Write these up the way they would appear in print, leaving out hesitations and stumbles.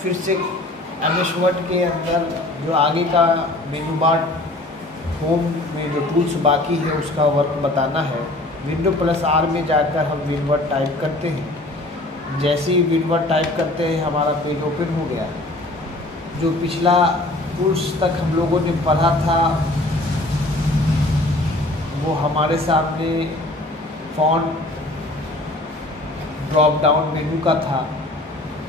फिर से MS word के अंदर जो आगे का मेनू बार होम में जो टूल्स बाकी है उसका वर्क बताना है। Windows+R में जाकर हम विनवर्ड टाइप करते हैं। जैसे ही विनवर्ड टाइप करते हैं हमारा पेज ओपन हो गया। जो पिछला टूल्स तक हम लोगों ने पढ़ा था वो हमारे सामने फॉन्ट ड्रॉप डाउन मेनू का था।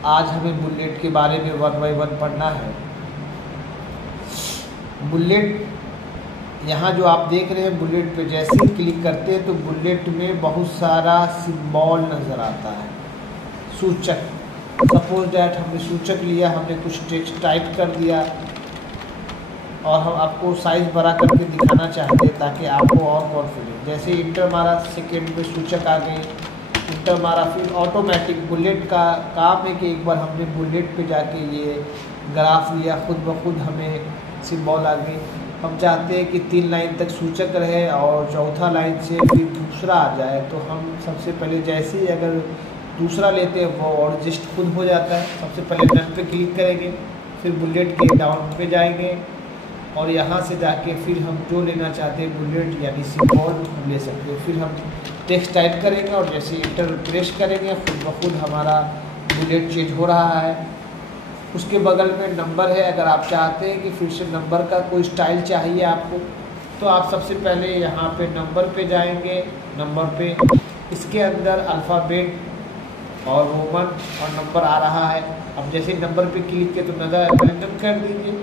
आज हमें बुलेट के बारे में 1 बाय 1 पढ़ना है। बुलेट यहाँ जो आप देख रहे हैं, बुलेट पे जैसे ही क्लिक करते हैं तो बुलेट में बहुत सारा सिंबल नज़र आता है, सूचक। सपोज डैट हमने सूचक लिया, हमने कुछ टेक्स्ट टाइप कर दिया और हम आपको साइज़ बड़ा करके दिखाना चाहते हैं ताकि आपको और कॉन्फिडेंस। जैसे इंटर मारा, सेकेंड में सूचक आ गए, इंटर मारा, फिर ऑटोमेटिक बुलेट का काम है कि एक बार हमने बुलेट पे जाके ये ग्राफ लिया, खुद ब खुद हमें सिंबल आ गए। हम चाहते हैं कि 3 लाइन तक सूचक रहे और चौथा लाइन से फिर दूसरा आ जाए, तो हम सबसे पहले जैसे ही अगर दूसरा लेते हैं वो एडजस्ट खुद हो जाता है। सबसे पहले नन पे क्लिक करेंगे, फिर बुलेट के डाउन पे जाएंगे और यहाँ से जाके फिर हम जो लेना चाहते हैं बुलेट यानी सिंबल हम ले सकते हैं। फिर हम टेक्स्ट टाइप करेंगे और जैसे इंटर प्रेस करेंगे खुद ब खुद हमारा बुलेट चेंज हो रहा है। उसके बगल में नंबर है। अगर आप चाहते हैं कि फिर से नंबर का कोई स्टाइल चाहिए आपको, तो आप सबसे पहले यहाँ पे नंबर पे जाएंगे। नंबर पे इसके अंदर अल्फ़ाबेट और रोमन और नंबर आ रहा है। अब जैसे नंबर पे क्लिक किया तो नज़र रैंडम कर दीजिए।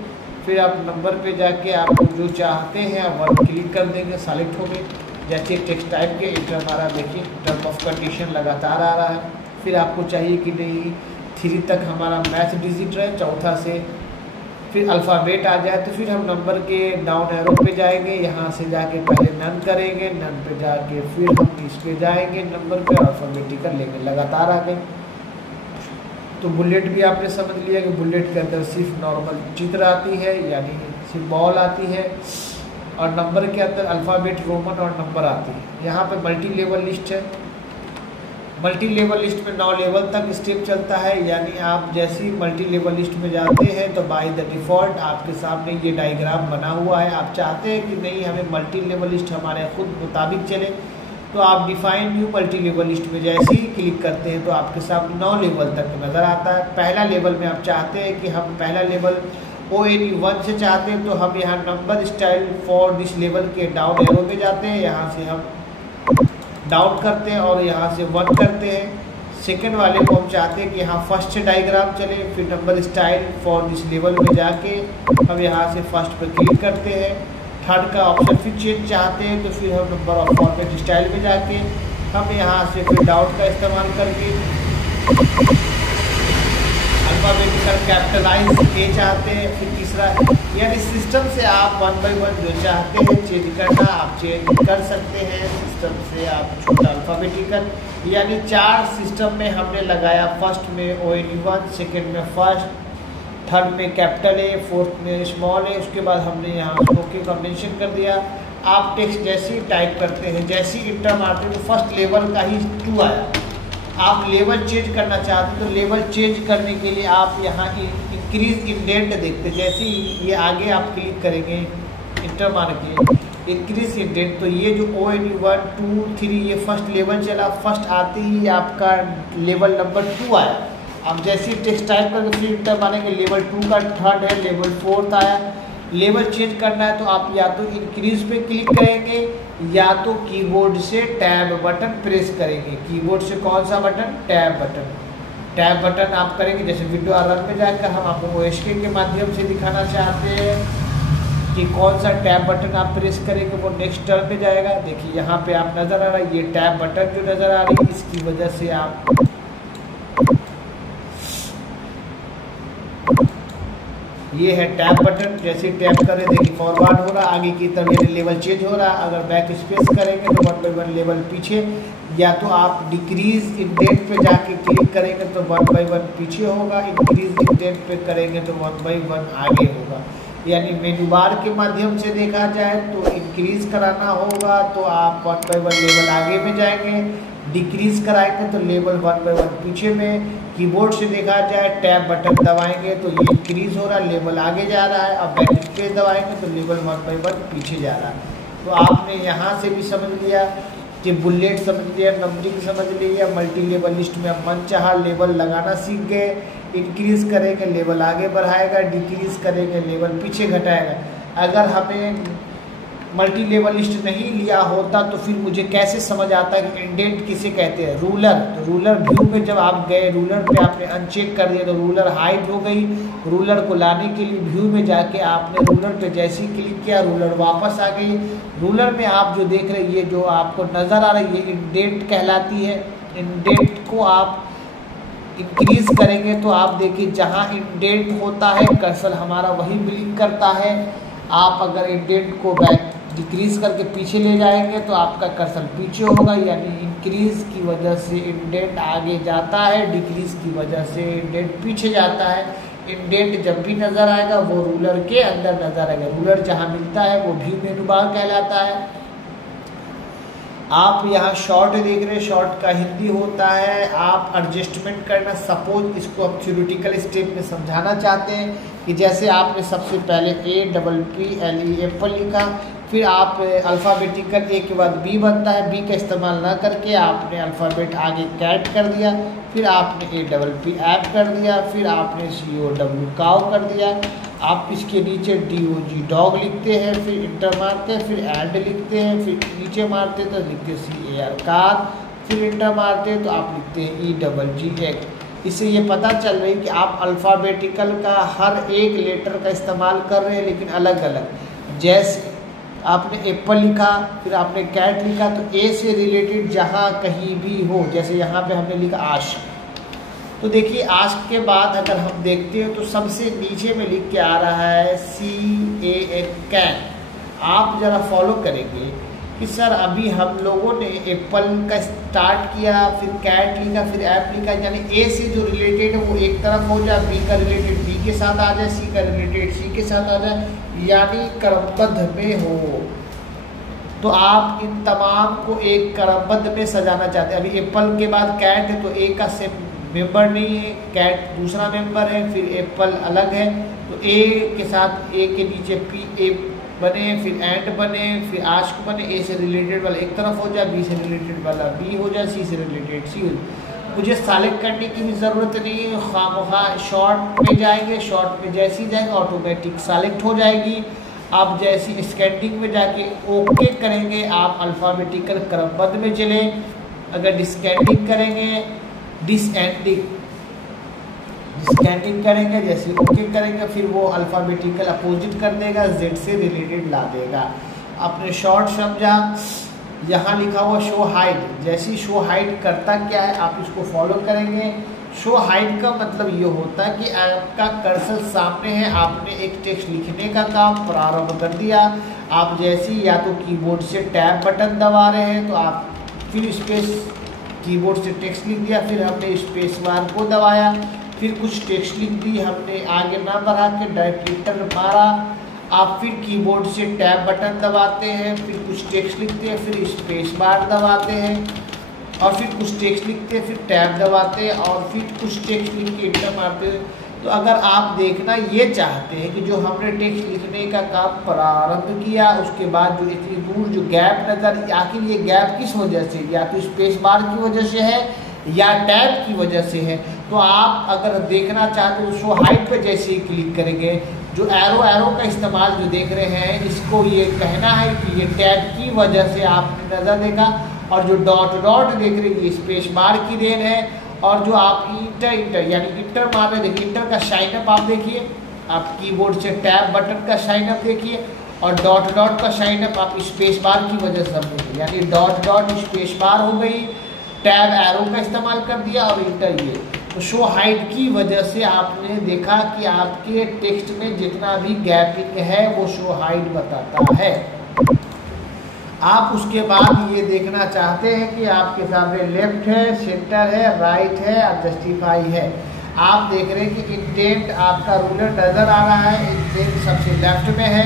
फिर आप नंबर पे जाके आप जो चाहते हैं आप वन क्लिक कर देंगे, सेलेक्ट हो गए। जैसे टेक्स्ट टाइप के इंटर मारा, देखिए टर्म ऑफ कंडीशन लगातार आ रहा है। फिर आपको चाहिए कि नहीं 3 तक हमारा मैथ डिजिट रहे, चौथा से फिर अल्फ़ाबेट आ जाए, तो फिर हम नंबर के डाउन एरो पे जाएंगे। यहाँ से जाके पहले नन करेंगे, नन पे जाके फिर हम इस पे जाएंगे नंबर पे, अल्फ़ाबेटिकल लेंगे, लगातार आ गए। तो बुलेट भी आपने समझ लिया कि बुलेट के अंदर सिर्फ नॉर्मल चित्र आती है यानी सिंबल आती है और नंबर के अंदर अल्फ़ाबेट, रोमन और नंबर आती है। यहाँ पे मल्टी लेवल लिस्ट है। मल्टी लेवल लिस्ट में 9 लेवल तक स्टेप चलता है, यानी आप जैसे ही मल्टी लेवल लिस्ट में जाते हैं तो बाय द डिफ़ॉल्ट आपके सामने ये डायग्राम बना हुआ है। आप चाहते हैं कि नहीं हमें मल्टी लेवल लिस्ट हमारे खुद मुताबिक चले, तो आप define new multi level list में जैसे ही क्लिक करते हैं तो आपके सामने 9 लेवल तक नज़र आता है। पहला लेवल में आप चाहते हैं कि हम पहला लेवल ONE1 से चाहते हैं तो हम यहाँ number style for this level के डाउन एरो पे जाते हैं, यहाँ से हम डाउन करते हैं और यहाँ से 1 करते हैं। सेकंड वाले को हम चाहते हैं कि यहाँ फर्स्ट से डायग्राम चले, फिर number style for this level में जाके हम यहाँ से फर्स्ट पर क्लिक करते हैं। थर्ड का ऑप्शन फिर चेंज चाहते हैं तो फिर हम नंबर ऑफ फॉर्मेट स्टाइल में जाके हम यहाँ से फिर डाउट का इस्तेमाल करके अल्फ़ाबेटिकल कैपिटलाइज A चाहते हैं। फिर तीसरा यानी सिस्टम से आप 1 बाय 1 जो चाहते हैं चेंज करना आप चेंज कर सकते हैं। सिस्टम से आप छोटा अल्फ़ाबेटिकल यानी 4 सिस्टम में हमने लगाया। फर्स्ट में ONE1, सेकेंड में फर्स्ट, थर्ड में कैपिटल A, फोर्थ में स्मॉल a। उसके बाद हमने यहाँ ओके का मेंशन कर दिया। आप टेक्स्ट जैसे ही टाइप करते हैं, जैसे ही इंटर मारते हैं तो फर्स्ट लेवल का ही 2 आया। आप लेवल चेंज करना चाहते हैं तो लेवल चेंज करने के लिए आप यहाँ इंक्रीज इंडेंट देखते हैं। जैसे ही ये आगे आप क्लिक करेंगे इंटर मार के इंक्रीज इंडेंट, तो ये जो ONE1, 2, 3 ये फर्स्ट लेवल चला। फर्स्ट आते ही आपका लेवल नंबर 2 आया। अब जैसे टेक्स्ट टाइप करके फिर इंटर मारेंगे, लेवल 2 का थर्ड है, लेवल 4 आया। लेवल चेंज करना है तो आप या तो इंक्रीज पे क्लिक करेंगे या तो कीबोर्ड से टैब बटन प्रेस करेंगे। कीबोर्ड से कौन सा button? Tab button. Tab button आप करेंगे। जैसे विंडो रन में जाकर हम आपको OSK के माध्यम से दिखाना चाहते हैं कि कौन सा टैब बटन आप प्रेस करेंगे वो नेक्स्ट टर्न में जाएगा। देखिए यहाँ पे आप नज़र आ रहा है, ये टैब बटन जो नज़र आ रही है इसकी वजह से आप ये है टैब बटन। जैसे टैप करें देखिए फॉरवर्ड हो रहा, आगे की तरफ यानी लेवल चेंज हो रहा। अगर बैक स्पेस करेंगे तो 1 बाय 1 लेवल पीछे, या तो आप डिक्रीज इंडेंट पे जाके क्लिक करेंगे तो 1 बाय 1 पीछे होगा, इंक्रीज इंडेंट पे करेंगे तो 1 बाय 1 आगे होगा। यानी मेनू बार के माध्यम से देखा जाए तो इंक्रीज कराना होगा तो आप 1 बाय 1 लेवल आगे में जाएंगे, डिक्रीज कराएंगे तो लेवल 1 बाय 1 पीछे में। कीबोर्ड से देखा जाए टैब बटन दबाएंगे तो ये इंक्रीज हो रहा है, लेवल आगे जा रहा है। अब बैक स्पेस दबाएंगे तो लेवल 1 बाय 1 पीछे जा रहा है। तो आपने यहाँ से भी समझ लिया कि बुलेट समझ लिया, नंबरिंग समझ लिया, मल्टी लेवल लिस्ट में अब मन चाहा लेवल लगाना सीख गए। इंक्रीज करेंगे लेवल आगे बढ़ाएगा, डिक्रीज करेंगे लेवल पीछे घटाएगा। अगर हमें मल्टी लेवल लिस्ट नहीं लिया होता तो फिर मुझे कैसे समझ आता कि इंडेंट किसे कहते हैं? रूलर। तो रूलर व्यू में जब आप गए, रूलर पे आपने अनचेक कर दिया तो रूलर हाइड हो गई। रूलर को लाने के लिए व्यू में जाके आपने रूलर पे जैसे ही क्लिक किया रूलर वापस आ गई। रूलर में आप जो देख रहे हैं ये जो आपको नज़र आ रही है इंडेंट कहलाती है। इंडेंट को आप इंक्रीज करेंगे तो आप देखिए जहाँ इंडेंट होता है कर्सर हमारा वही ब्लिंक करता है। आप अगर इंडेंट को बैक डिक्रीज करके पीछे ले जाएंगे तो आपका कर्सर पीछे होगा, यानी इंक्रीज की वजह से इंडेंट आगे जाता है, डिक्रीज की वजह से इंडेंट पीछे जाता है। इंडेंट जब भी नज़र आएगा वो रूलर के अंदर नज़र आएगा। रूलर जहाँ मिलता है वो व्यू मेनू बार कहलाता है। आप यहाँ शॉर्ट देख रहे हैं, शॉर्ट का हिंदी होता है आप एडजस्टमेंट करना। सपोज इसको आप थ्योरेटिकल स्टेप में समझाना चाहते हैं कि जैसे आपने सबसे पहले APPLE एप्पल लिखा, फिर आप अल्फ़ाबेटिकल ए के बाद बी बनता है, बी का इस्तेमाल ना करके आपने अल्फ़ाबेट आगे कैट कर दिया, फिर आपने APP ऐप कर दिया, फिर आपने COW काव कर दिया। आप इसके नीचे DOG डॉग लिखते हैं, फिर इंटर मारते हैं, फिर एड लिखते हैं, फिर नीचे मारते हैं तो लिखते हैं CAR कार, फिर इंटर मारते हैं तो आप लिखते हैं EGG एग। इससे ये पता चल रही कि आप अल्फ़ाबेटिकल का हर एक लेटर का इस्तेमाल कर रहे हैं लेकिन अलग अलग। जैसे आपने एप्पल लिखा, फिर आपने कैट लिखा तो ए से रिलेटेड जहाँ कहीं भी हो, जैसे यहाँ पे हमने लिखा आशिक, तो देखिए आशिक के बाद अगर हम देखते हैं तो सबसे नीचे में लिख के आ रहा है CAN कैन। आप ज़रा फॉलो करेंगे कि सर अभी हम लोगों ने एप्पल का स्टार्ट किया, फिर कैट लिखा, फिर ऐप लिखा, यानी ए से जो रिलेटेड है वो एक तरफ हो जाए, बी का रिलेटेड बी के साथ आ जाए, सी का रिलेटेड सी के साथ आ जाए, यानी क्रमबद्ध में हो। तो आप इन तमाम को एक क्रमबद्ध में सजाना चाहते हैं। अभी एप्पल के बाद कैट है तो ए का सेम मेंबर नहीं है, कैट दूसरा मेंबर है, फिर एप्पल अलग है। तो ए के साथ ए के नीचे PA बने, फिर एंड बने, फिर आशिक बने। ए से रिलेटेड वाला एक तरफ हो जाए, बी से रिलेटेड वाला बी हो जाए, सी से रिलेटेड सी हो जाए। मुझे सेलेक्ट करने की भी ज़रूरत नहीं है, खामखा शॉर्ट में जाएंगे, शॉर्ट में जैसे ही जाएंगे ऑटोमेटिक सेलेक्ट हो जाएगी। आप जैसी स्कैनिंग में जाके ओके करेंगे आप अल्फ़ाबेटिकल क्रमबद्ध में चले। अगर डिस्कैंडिंग करेंगे डिस्कैंडिंग करेंगे, जैसे ओके करेंगे फिर वो अल्फ़ाबेटिकल अपोजिट कर देगा, Z से रिलेटेड ला देगा। आपने शॉर्ट समझा, यहाँ लिखा हुआ शो हाइड, जैसे शो हाइड करता क्या है आप इसको फॉलो करेंगे। शो हाइड का मतलब ये होता है कि आपका कर्सर सामने है, आपने एक टेक्स्ट लिखने का काम प्रारंभ कर दिया। आप जैसे ही या तो कीबोर्ड से टैब बटन दबा रहे हैं तो आप फिर स्पेस कीबोर्ड से टेक्स्ट लिख दिया, फिर हमने स्पेस बार को दबाया, फिर कुछ टेक्स्ट लिख दी, हमने आगे ना बढ़ा के डायरेक्ट इंटर मारा। आप फिर कीबोर्ड से टैब बटन दबाते हैं, फिर कुछ टेक्स्ट लिखते हैं, फिर स्पेस बार दबाते हैं और फिर कुछ टेक्स्ट लिखते हैं, फिर टैब दबाते हैं और फिर कुछ टेक्स्ट लिख के इंटर मारते हैं। तो अगर आप देखना ये चाहते हैं कि जो हमने टेक्स्ट लिखने का काम प्रारंभ किया उसके बाद जो इतनी दूर जो गैप नजर, आखिर ये गैप किस वजह से, या तो स्पेस बार की वजह से है या टैब की वजह से है। तो आप अगर देखना चाहते हो शो हाइड पे जैसे ही क्लिक करेंगे, जो एरो का इस्तेमाल जो देख रहे हैं इसको ये कहना है कि ये टैब की वजह से आपने नज़र देखा, और जो डॉट देख रहे हैं ये स्पेस बार की देन है। और जो आप इंटर यानी इंटर मार रहे देखिए, इंटर का शाइन अप आप देखिए, आप कीबोर्ड से टैब बटन का शाइन अप देखिए, और डॉट का शाइन अप आप स्पेस बार की वजह से हम देखिए, यानी डॉट स्पेस बार हो गई, टैब एरो का इस्तेमाल कर दिया और इंटर ये। तो शो हाइड की वजह से आपने देखा कि आपके टेक्स्ट में जितना भी गैपिंग है वो शो हाइड बताता है। आप उसके बाद ये देखना चाहते हैं कि आपके सामने लेफ्ट है, सेंटर है, राइट है और जस्टिफाई है। आप देख रहे हैं कि इंडेंट आपका रूलर नज़र आ रहा है, इंडेंट सबसे लेफ्ट में है।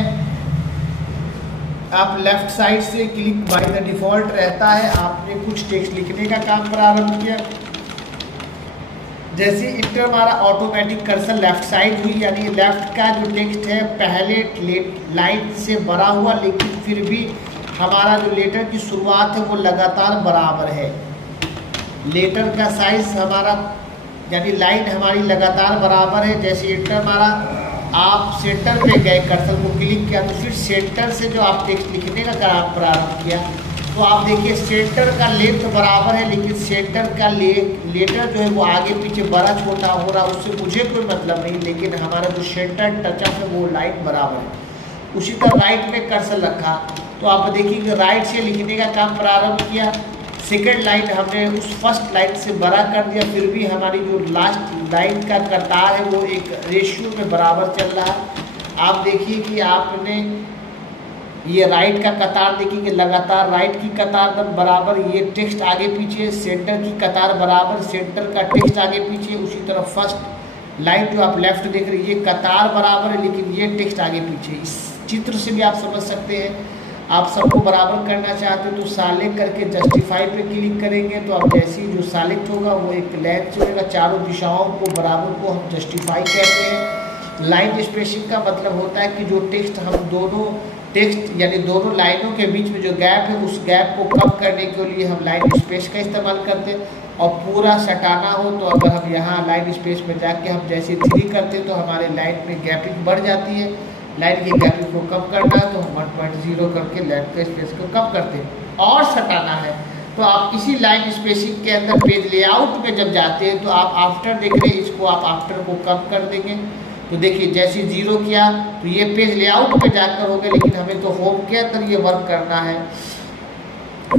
आप लेफ्ट साइड से क्लिक बाय द डिफॉल्ट रहता है। आपने कुछ टेक्स्ट लिखने का काम प्रारंभ किया, जैसे इंटर मारा ऑटोमेटिक कर्सर लेफ्ट साइड हुई, यानी लेफ्ट का जो टेक्स्ट है पहले लाइन से बड़ा हुआ, लेकिन फिर भी हमारा जो लेटर की शुरुआत है वो लगातार बराबर है। लेटर का साइज हमारा यानी लाइन हमारी लगातार बराबर है। जैसे इंटर मारा, आप सेंटर पे गए, कर्सर को क्लिक किया तो फिर सेंटर से जो आप टेक्स्ट लिखने का काम प्रारंभ किया तो आप देखिए सेंटर का लेंथ बराबर है, लेकिन सेंटर का लेटर जो है वो आगे पीछे बड़ा छोटा हो रहा, उससे मुझे कोई मतलब नहीं, लेकिन हमारा जो सेंटर टचअप है वो लाइन बराबर है। उसी तरह राइट में कर्सर रखा तो आप देखिए राइट से लिखने का काम प्रारंभ किया, सेकेंड लाइन हमने उस फर्स्ट लाइन से बड़ा कर दिया, फिर भी हमारी जो लास्ट लाइन का कतार है वो एक रेशियो में बराबर चल रहा है। आप देखिए कि आपने ये राइट का कतार देखिए कि लगातार राइट की कतार बराबर, ये टेक्स्ट आगे पीछे, सेंटर की कतार बराबर, सेंटर का टेक्स्ट आगे पीछे। उसी तरह फर्स्ट लाइन जो आप लेफ्ट देख रहे हैं ये कतार बराबर है, लेकिन ये टेक्स्ट आगे पीछे। इस चित्र से भी आप समझ सकते हैं। आप सबको बराबर करना चाहते हो तो सालेक्ट करके जस्टिफाई पे क्लिक करेंगे तो आप जैसे ही जो सालेक्ट होगा वो एक लाइन चलेगा, चारों दिशाओं को बराबर को हम जस्टिफाई कहते हैं। लाइन स्पेसिंग का मतलब होता है कि जो टेक्स्ट हम दोनों टेक्स्ट यानी दोनों लाइनों के बीच में जो गैप है उस गैप को कम करने के लिए हम लाइन स्पेस का इस्तेमाल करते हैं। और पूरा सटाना हो तो अगर हम यहाँ लाइन स्पेस में जाके हम जैसे 3 करते हैं तो हमारे लाइन में गैपिंग बढ़ जाती है। लाइन की गैपिंग को कम करना है तो हम 1.0 करके लाइन के स्पेस को कम करते हैं। और सटाना है तो आप इसी लाइन स्पेसिंग के अंदर पेज लेआउट में जब जाते हैं तो आप आफ्टर देख रहे हैं, इसको आप आफ्टर को कम कर देंगे तो देखिए जैसे 0 किया तो ये पेज लेआउट में जाकर हो गया, लेकिन हमें तो होम के अंदर ये वर्क करना है।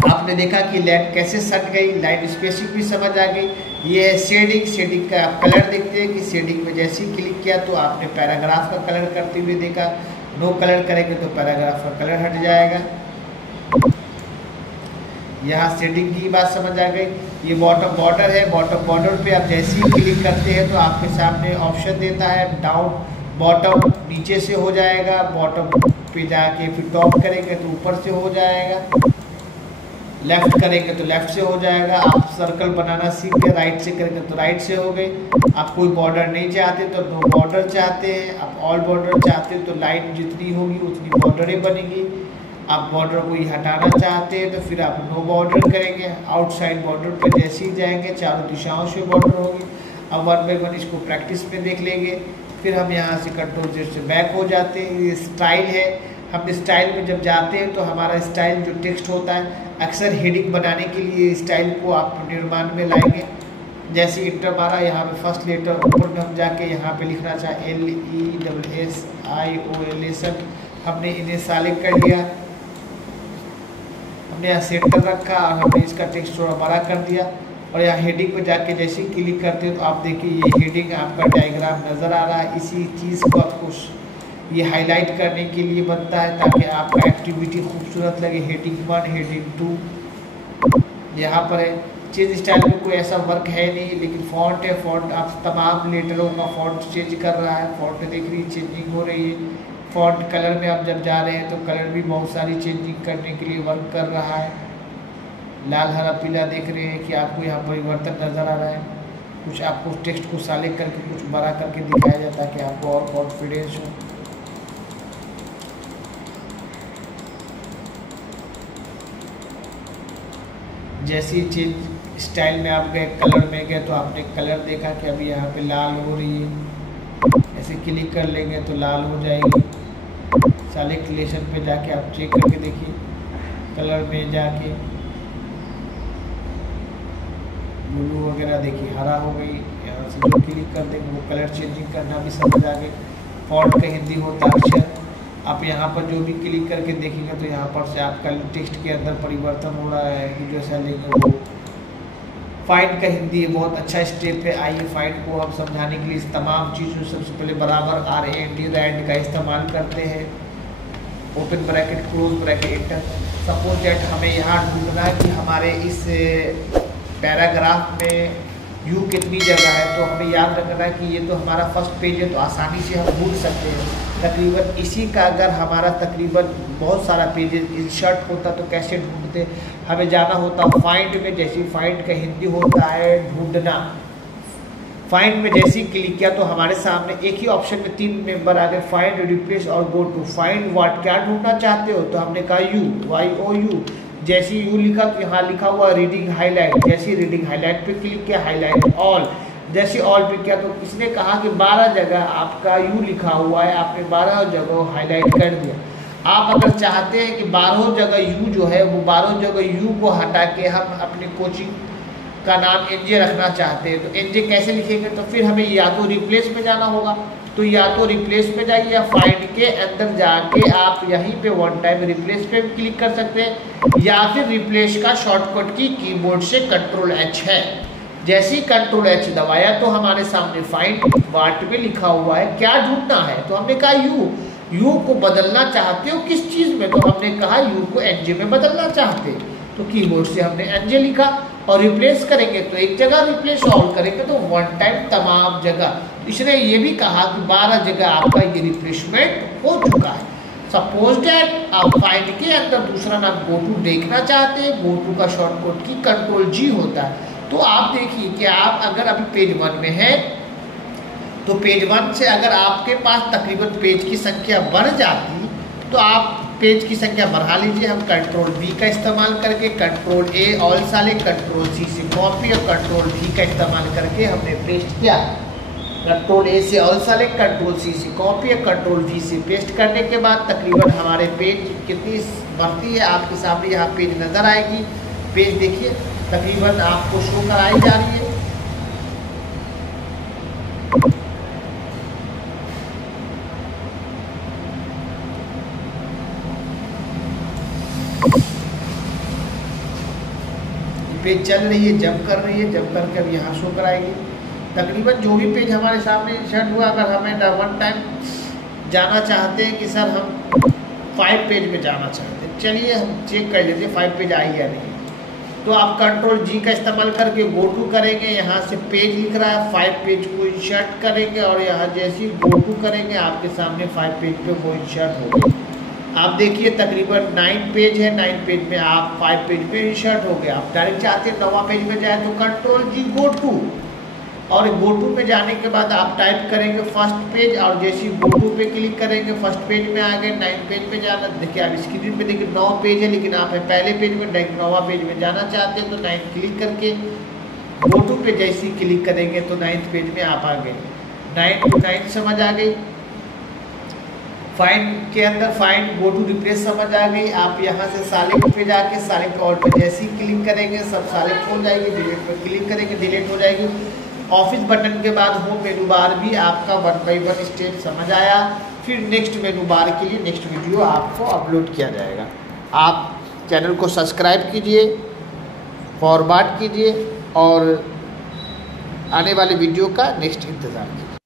आपने देखा कि लाइन कैसे सट गई, लाइन स्पेसिंग भी समझ आ गई। ये है शेडिंग। शेडिंग का आप कलर देखते हैं कि शेडिंग में जैसे ही क्लिक किया तो आपने पैराग्राफ का कलर करते हुए देखा। नो कलर करेंगे तो पैराग्राफ का कलर हट जाएगा। यहाँ शेडिंग की बात समझ आ गई। ये बॉटम बॉर्डर है, बॉटम बॉर्डर पे आप जैसे ही क्लिक करते हैं तो आपके सामने ऑप्शन देता है डाउन बॉटम, नीचे से हो जाएगा, बॉटम पे जाके फिर टॉप करेंगे तो ऊपर से हो जाएगा, लेफ्ट करेंगे तो लेफ्ट से हो जाएगा। आप सर्कल बनाना सीख के राइट से करेंगे तो राइट से हो गए। आप कोई बॉर्डर नहीं चाहते तो नो बॉर्डर चाहते हैं, आप ऑल बॉर्डर चाहते हैं तो लाइन जितनी होगी उतनी बॉर्डरें बनेगी। आप बॉर्डर को ही हटाना चाहते हैं तो फिर आप नो बॉर्डर करेंगे। आउटसाइड बॉर्डर पर जैसे ही जाएंगे चारों दिशाओं से बॉर्डर होगी। अब 1 बाय 1 इसको प्रैक्टिस में देख लेंगे। फिर हम यहाँ से कंट्रोल Z से बैक हो जाते हैं। ये स्टाइल है, हम स्टाइल में जब जाते हैं तो हमारा स्टाइल जो टेक्स्ट होता है अक्सर हेडिंग बनाने के लिए स्टाइल को आप निर्माण में लाएंगे। जैसे इंटर मारा, यहाँ पे फर्स्ट लेटर ऊपर में हम जाके यहाँ पे लिखना चाहे LESSIOL हमने इन्हें सेलेक्ट कर लिया, हमने यहाँ सेंटर रखा और हमने इसका टेक्स्ट थोड़ा बड़ा कर दिया। और यहाँ हेडिंग में जाके जैसे क्लिक करते हैं तो आप देखिए ये हेडिंग आपका डायग्राम नज़र आ रहा है। इसी चीज़ को आपको ये हाईलाइट करने के लिए बनता है ताकि आपका एक्टिविटी खूबसूरत लगे। हेडिंग 1, हेडिंग 2 यहाँ पर है। चेंज स्टाइल में कोई ऐसा वर्क है नहीं, लेकिन फॉन्ट है। फॉन्ट आप तमाम लेटरों का फॉन्ट चेंज कर रहा है। फॉन्ट देख रही चेंजिंग हो रही है। फॉन्ट कलर में आप जब जा रहे हैं तो कलर भी बहुत सारी चेंजिंग करने के लिए वर्क कर रहा है। लाल हरा पीला देख रहे हैं कि आपको यहाँ परिवर्तन नज़र आ रहा है। कुछ आपको टेक्स्ट को सेलेक्ट करके कुछ बड़ा करके दिखाया जाता है कि आपको और कॉन्फिडेंस हो। जैसे ही चेंज स्टाइल में आप गए, कलर में गए तो आपने कलर देखा कि अभी यहाँ पे लाल हो रही है। ऐसे क्लिक कर लेंगे तो लाल हो जाएगी। सेलेक्ट लेशन पे जाके आप चेक करके देखिए, कलर में जाके ब्लू वगैरह देखिए हरा हो गई। यहाँ से जो क्लिक कर देंगे वो कलर चेंजिंग करना भी समझ आ गए। फॉन्ट का हिंदी होता है अक्षर, आप यहाँ पर जो भी क्लिक करके देखेंगे तो यहाँ पर से आपका टेक्स्ट के अंदर परिवर्तन हो रहा है कि जैसा लेंगे वो। फाइंड का हिंदी बहुत अच्छा स्टेप है। आइए फाइंड को हम समझाने के लिए इस तमाम चीज़ों सबसे पहले बराबर RAND का इस्तेमाल करते हैं। Open bracket close bracket enter. Suppose that हमें यहाँ ढूंढना है कि हमारे इस पैराग्राफ में यू कितनी जगह है, तो हमें याद रखना है कि ये तो हमारा फर्स्ट पेज है, तो आसानी से हम भूल सकते हैं। तकरीबन इसी का अगर हमारा तकरीबन बहुत सारा पेजेस इंसर्ट होता तो कैसे ढूंढते, हमें जाना होता फाइंड में। जैसे फाइंड का हिंदी होता है ढूंढना। फाइंड में जैसे ही क्लिक किया तो हमारे सामने एक ही ऑप्शन में 3 मेंबर आ गए, फाइंड, रिप्लेस और गो टू। फाइंड व्हाट, क्या ढूंढना चाहते हो, तो हमने कहा यू, YOU। जैसे यू लिखा तो यहाँ लिखा हुआ रीडिंग हाईलाइट, जैसे रीडिंग हाईलाइट पे क्लिक किया, हाईलाइट ऑल। जैसे ऑल पे किया तो इसने कहा कि 12 जगह आपका यू लिखा हुआ है, आपने 12 जगह हाईलाइट कर दिया। आप अगर चाहते हैं कि 12 जगह यू जो है वो 12 जगह यू को हटा के हम अपनी कोचिंग का नाम NJ रखना चाहते हैं, तो NJ कैसे लिखेंगे, तो फिर हमें या तो रिप्लेस पे जाना होगा, तो या तो रिप्लेस पे जाइए या फाइंड के अंदर जाके आप यहीं पे वन टाइम रिप्लेस पे क्लिक कर सकते हैं, या फिर रिप्लेस का शॉर्टकट की कीबोर्ड से Ctrl+H है। जैसे ही Ctrl+H दबाया तो हमारे सामने फाइंड व्हाट में लिखा हुआ है, क्या ढूंढना है, तो हमने कहा यू को बदलना चाहते हो किस चीज में, तो हमने कहा यू को NJ में बदलना चाहते हैं, तो कीबोर्ड से हमने NJ लिखा। और रिप्लेस करेंगे तो एक जगह, रिप्लेस ऑल करेंगे तो वन टाइम तमाम जगह। इसने ये भी कहा कि 12 जगह आपका ये रिप्लेसमेंट हो चुका है। सपोज दैट आप फाइंड के अंदर दूसरा नाम गो टू देखना चाहते हैं, गो टू का शॉर्टकट की Ctrl+G होता है। तो आप देखिए कि आप अगर अभी पेज 1 में है तो पेज 1 से अगर आपके पास तकरीबन पेज की संख्या बढ़ जाती तो आप पेज की संख्या बढ़ा लीजिए। हम Ctrl+V का इस्तेमाल करके Ctrl+A ऑल साले, Ctrl+C से कॉपी और Ctrl+V का इस्तेमाल करके हमने पेस्ट किया। Ctrl+A से ऑल साले, Ctrl+C से कॉपी और Ctrl+V से पेस्ट करने के बाद तकरीबन हमारे पेज कितनी बढ़ती है आपके सामने यहाँ पेज नज़र आएगी। पेज देखिए तकरीबन आपको शो कराई जा रही है। पेज चल रही है, जंप कर रही है, जंप करके अब यहाँ शो कराएगी। तकरीबन जो भी पेज हमारे सामने इंसर्ट हुआ, अगर हमें वन टाइम जाना चाहते हैं कि सर हम 5 पेज में जाना चाहते हैं, चलिए हम चेक कर लेते हैं 5 पेज आई या नहीं। तो आप Ctrl+G का इस्तेमाल करके गो टू करेंगे, यहाँ से पेज लिख रहा है 5 पेज को इंसर्ट करेंगे और यहाँ जैसे ही गो टू करेंगे आपके सामने 5 पेज पे वो इंसर्ट होगा। आप देखिए तकरीबन 9 पेज है, 9 पेज में आप 5 पेज पे इंसर्ट हो गया। आप डायरेक्ट चाहते हैं 9वां पेज में जाए तो Ctrl+G गो टू, और गो टू में जाने के बाद आप टाइप करेंगे फर्स्ट पेज और जैसे गो टू पे क्लिक करेंगे फर्स्ट पेज में आ गए। 9 पेज पे जाना, देखिए आप स्क्रीन पे देखिए 9 पेज है, लेकिन आप पहले पेज में 9वां पेज में जाना चाहते हैं तो 9 क्लिक करके गो टू पे जैसे ही क्लिक करेंगे तो 9th पेज में आप आ गए। 9 to 9 समझ आ गई। फाइंड के अंदर फाइंड गो टू रिप्लेस समझ आ गई। आप यहाँ से सालिक पे जाके सालिक ऑल पे जैसे ही क्लिक करेंगे सब सालिक हो जाएगी, डिलीट पे क्लिक करेंगे डिलीट हो जाएगी। ऑफिस बटन के बाद होम मेनू बार भी आपका 1 by 1 स्टेप समझ आया। फिर नेक्स्ट मेनू बार के लिए नेक्स्ट वीडियो आपको अपलोड किया जाएगा। आप चैनल को सब्सक्राइब कीजिए, फॉरवर्ड कीजिए और आने वाले वीडियो का नेक्स्ट इंतज़ार कीजिए।